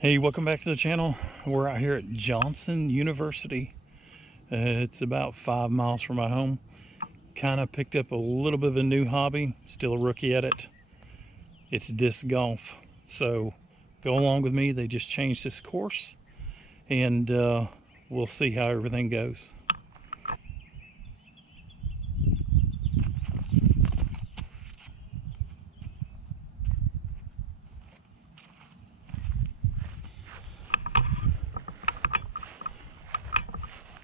Hey, welcome back to the channel. We're out here at Johnson University. It's about 5 miles from my home. Kind of picked up a little bit of a new hobby. Still a rookie at it. It's disc golf. So go along with me. They just changed this course, and we'll see how everything goes.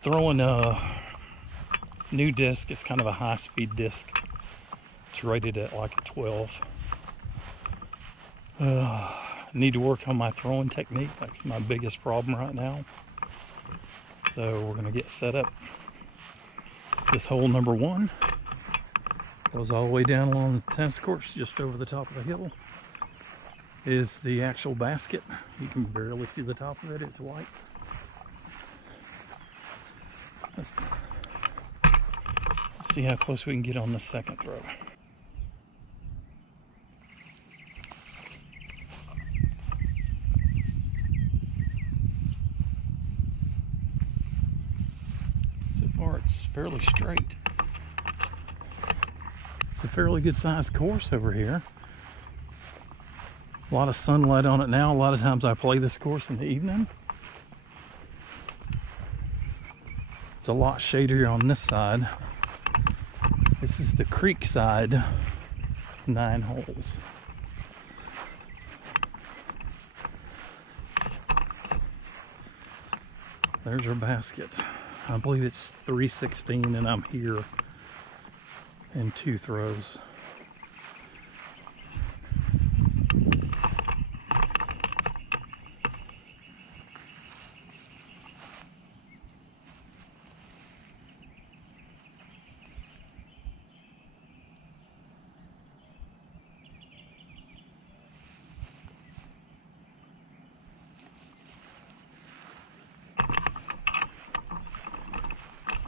Throwing a new disc. It's kind of a high-speed disc. It's rated at like a 12. Need to work on my throwing technique. That's my biggest problem right now. So we're gonna get set up. This hole number 1 goes all the way down along the tennis course, just over the top of the hill is the actual basket. You can barely see the top of it. It's white. Let's see how close we can get on the second throw. So far it's fairly straight. It's a fairly good sized course over here. A lot of sunlight on it now. A lot of times I play this course in the evening. It's a lot shadier on this side. This is the creek side, 9 holes. There's our basket. I believe it's 316 and I'm here in 2 throws.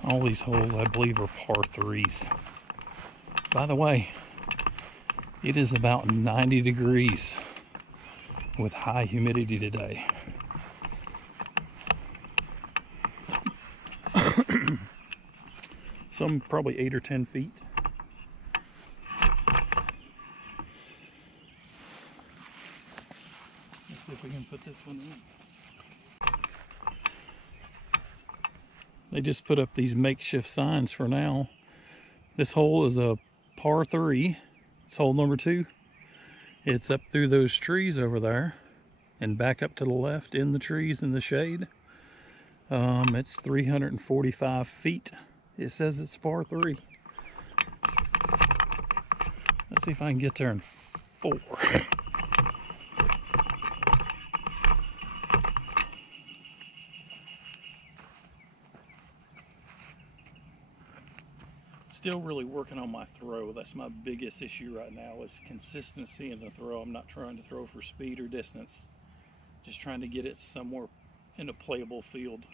All these holes, I believe, are par 3s. By the way, it is about 90 degrees with high humidity today. Some probably 8 or 10 feet. Let's see if we can put this one in. They just put up these makeshift signs for now. This hole is a par 3. It's hole number 2. It's up through those trees over there and back up to the left in the trees in the shade. It's 345 feet. It says it's par 3. Let's see if I can get there in 4. Still really working on my throw. That's my biggest issue right now, is consistency in the throw. I'm not trying to throw for speed or distance. Just trying to get it somewhere in a playable field.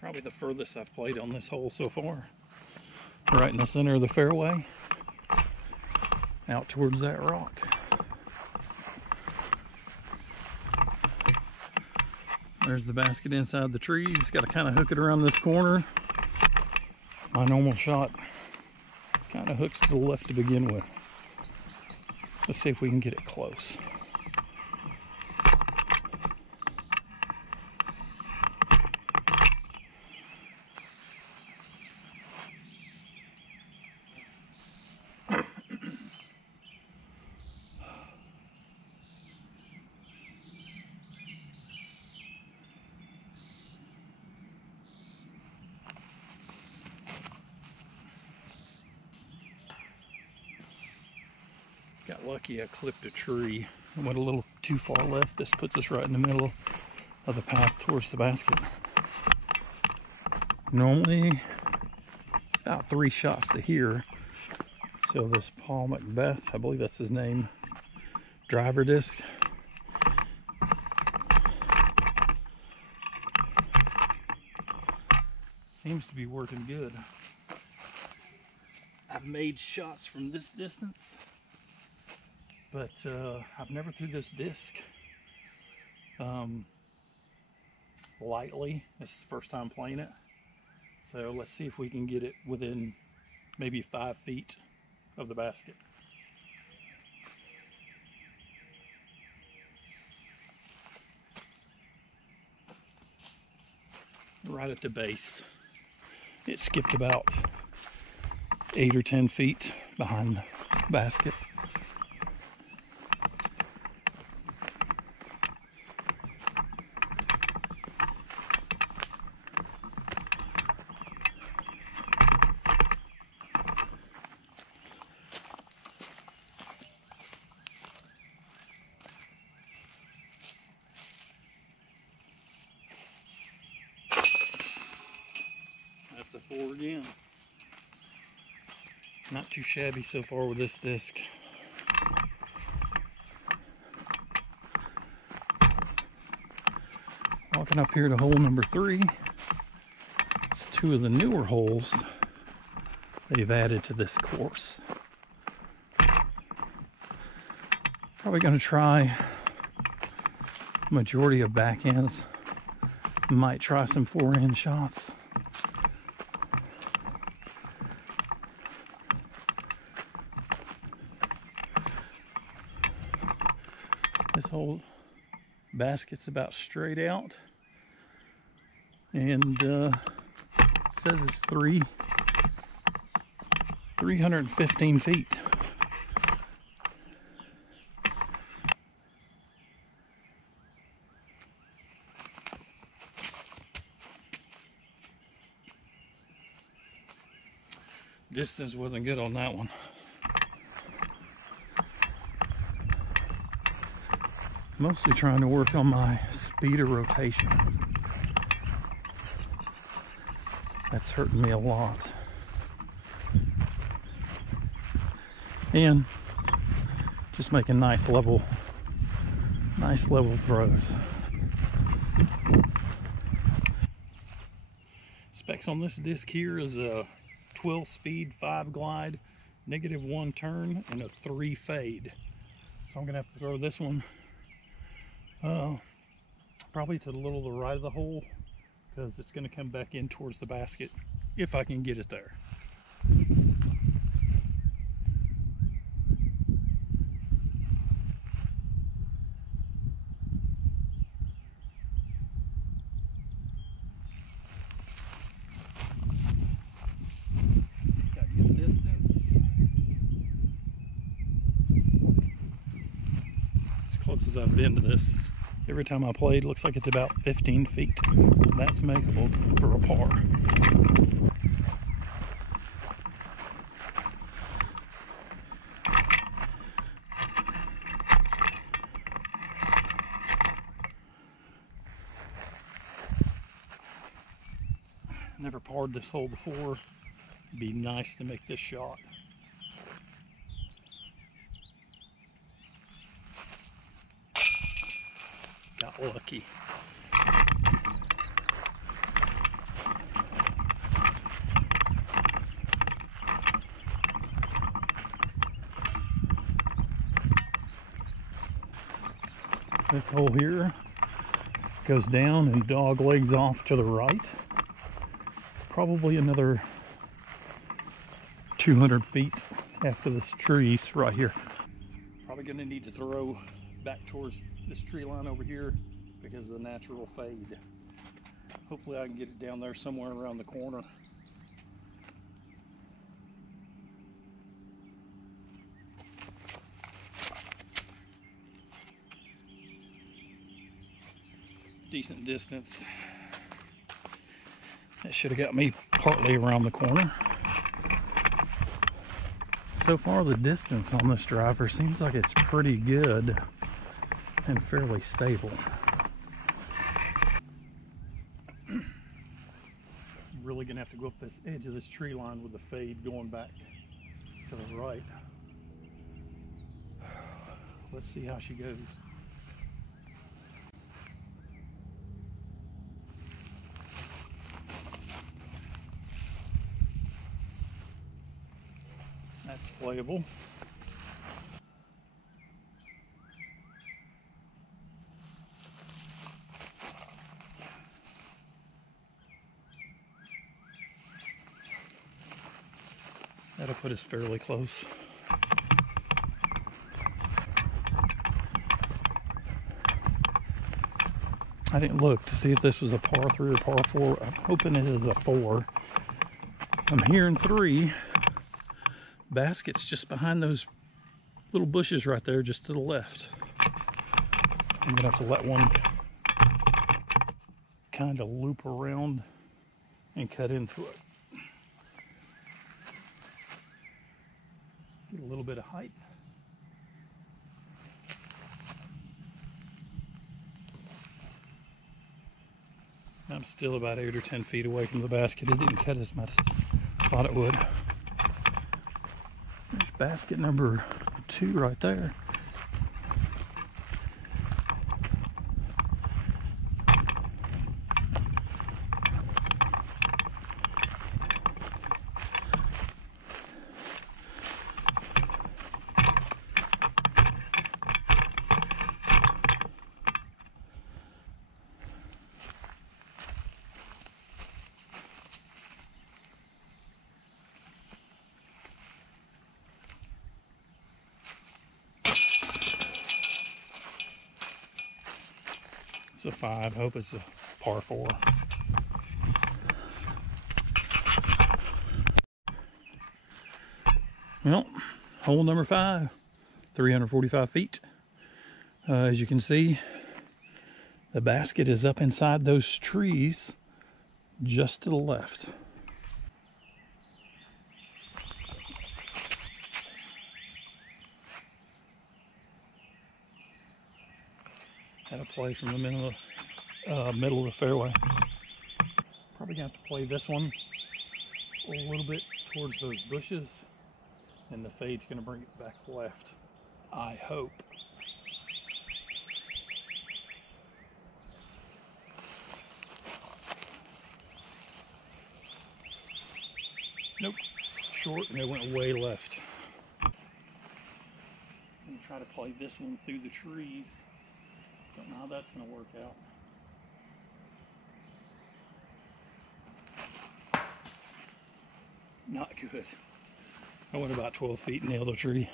Probably the furthest I've played on this hole so far. Right in the center of the fairway, out towards that rock. There's the basket inside the trees. Got to kind of hook it around this corner. My normal shot kind of hooks to the left to begin with. Let's see if we can get it close. Got lucky, I clipped a tree. I went a little too far left. This puts us right in the middle of the path towards the basket. Normally, it's about 3 shots to here. So this Paul Macbeth, I believe that's his name, driver disc, Seems to be working good. I've made shots from this distance, but I've never threw this disc lightly. This is the first time playing it. So let's see if we can get it within maybe 5 feet of the basket. Right at the base. It skipped about 8 or 10 feet behind the basket. That's a 4 again. Not too shabby so far with this disc. Walking up here to hole number 3. It's 2 of the newer holes they've added to this course. Probably going to try majority of backhands. Might try some forehand shots. This whole basket's about straight out, and it says it's 315 feet. Distance wasn't good on that one. Mostly trying to work on my speed of rotation. That's hurting me a lot. And just making nice level throws. Specs on this disc here is a 12 speed 5 glide, -1 turn, and a 3 fade. So I'm gonna have to throw this one probably to a little to the right of the hole, because it's going to come back in towards the basket if I can get it there. Got good distance. As close as I've been to this. Every time I played, it looks like it's about 15 feet. That's makeable for a par. Never parred this hole before. It'd be nice to make this shot. Got lucky. This hole here goes down and dog legs off to the right. Probably another 200 feet after this tree's right here. Probably gonna need to throw back towards this tree line over here because of the natural fade. Hopefully I can get it down there somewhere around the corner. Decent distance. That should have got me partly around the corner. So far the distance on this driver seems like it's pretty good and fairly stable. I'm really gonna have to go up this edge of this tree line with the fade going back to the right. Let's see how she goes. playable. That'll put us fairly close. I didn't look to see if this was a par 3 or par 4. I'm hoping it is a 4. I'm hearing 3. Basket's just behind those little bushes right there, just to the left. I'm gonna have to let one kind of loop around and cut into it. Get a little bit of height. I'm still about 8 or 10 feet away from the basket. It didn't cut as much as I thought it would. There's basket number 2 right there. It's a 5. Hope it's a par 4. Well, hole number 5, 345 feet. As you can see, the basket is up inside those trees just to the left. Had a play from the middle of the fairway. Probably gonna have to play this one a little bit towards those bushes, and the fade's gonna bring it back left, I hope. Nope, short, and it went way left. I'm gonna try to play this one through the trees. Don't know how that's going to work out. Not good. I went about 12 feet and nailed a tree.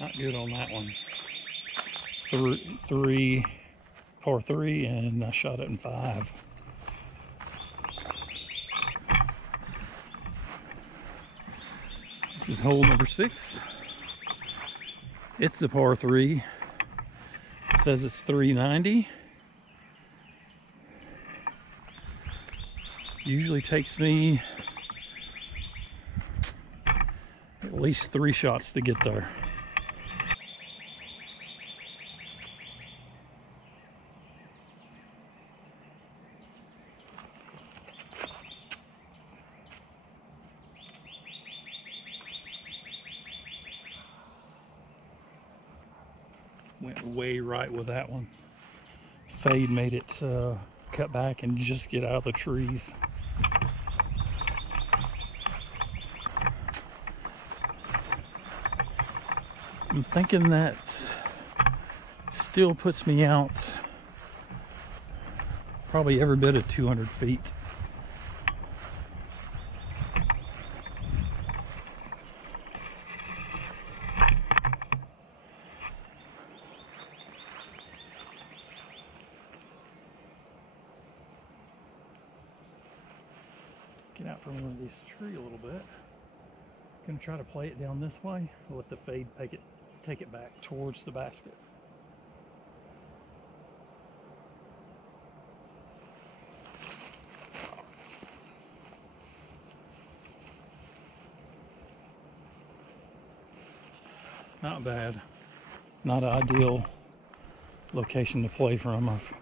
Not good on that one. Par 3, and I shot it in 5. This is hole number 6. It's a par 3. It says it's 390. Usually takes me at least 3 shots to get there. Went way right with that one. Fade made it cut back and just get out of the trees. I'm thinking that still puts me out probably every bit of 200 feet. Get out from under this tree a little bit. Gonna try to play it down this way. Let the fade take it back towards the basket. Not bad. Not an ideal location to play from. I've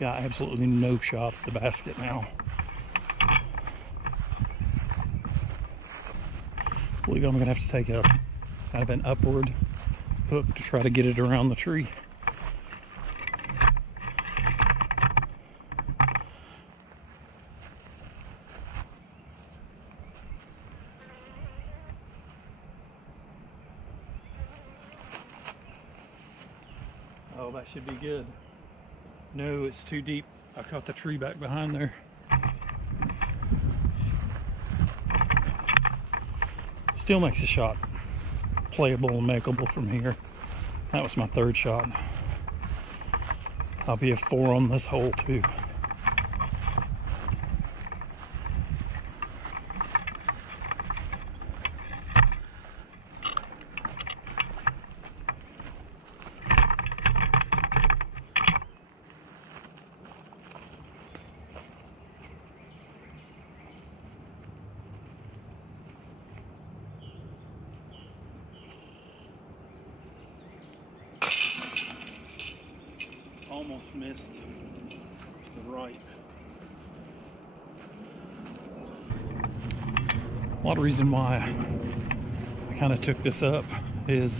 got absolutely no shot at the basket now. I believe I'm gonna have to take a kind of an upward hook to try to get it around the tree. Oh, that should be good. No, it's too deep. I caught the tree back behind there. Still makes the shot playable and makeable from here. That was my third shot. I'll be a 4 on this hole too. Almost missed the right. A lot of reason why I kind of took this up is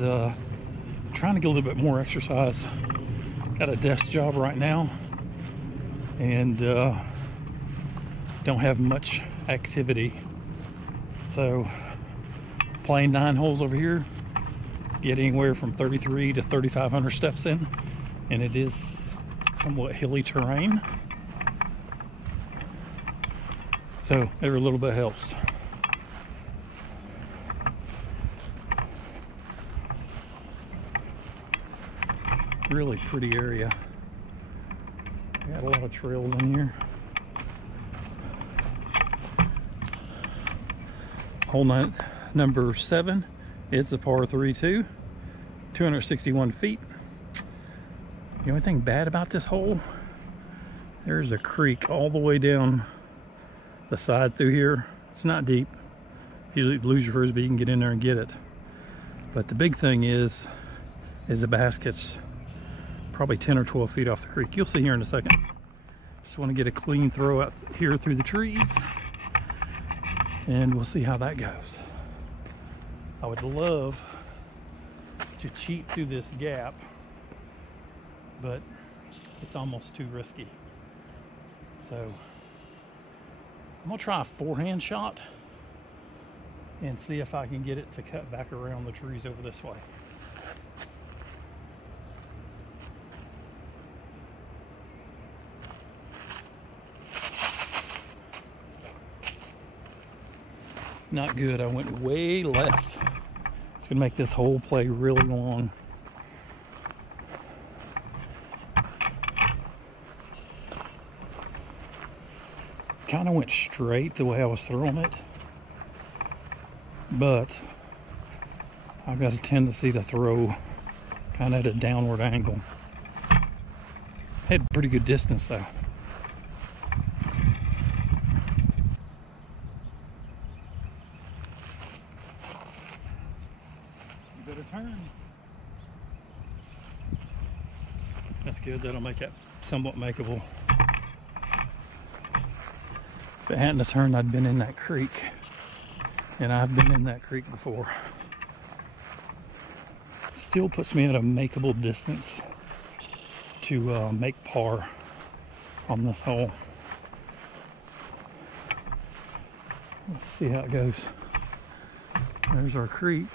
trying to get a little bit more exercise. Got a desk job right now and don't have much activity. So playing 9 holes over here, get anywhere from 33 to 3,500 steps in, and it is somewhat hilly terrain, so every little bit helps. Really pretty area. Got a lot of trails in here. Hole number 7. It's a par 3 too, 261 feet. The only thing bad about this hole, there's a creek all the way down the side through here. It's not deep. If you lose your frisbee, you can get in there and get it. But the big thing is the basket's probably 10 or 12 feet off the creek. You'll see here in a second. Just want to get a clean throw out here through the trees, and we'll see how that goes. I would love to cheat through this gap, but it's almost too risky. So I'm gonna try a forehand shot and see if I can get it to cut back around the trees over this way. Not good. I went way left. It's gonna make this whole play really long. Kind of went straight the way I was throwing it, but I've got a tendency to throw kind of at a downward angle. Had pretty good distance though. You better turn. That's good. That'll make it somewhat makeable. If it hadn't have turned, I'd been in that creek, and I've been in that creek before. Still puts me at a makeable distance to make par on this hole. Let's see how it goes. There's our creek.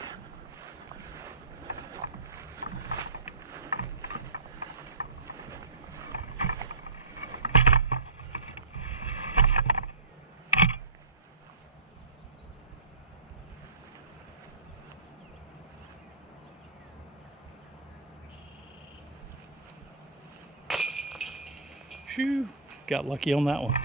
Shoo, got lucky on that one.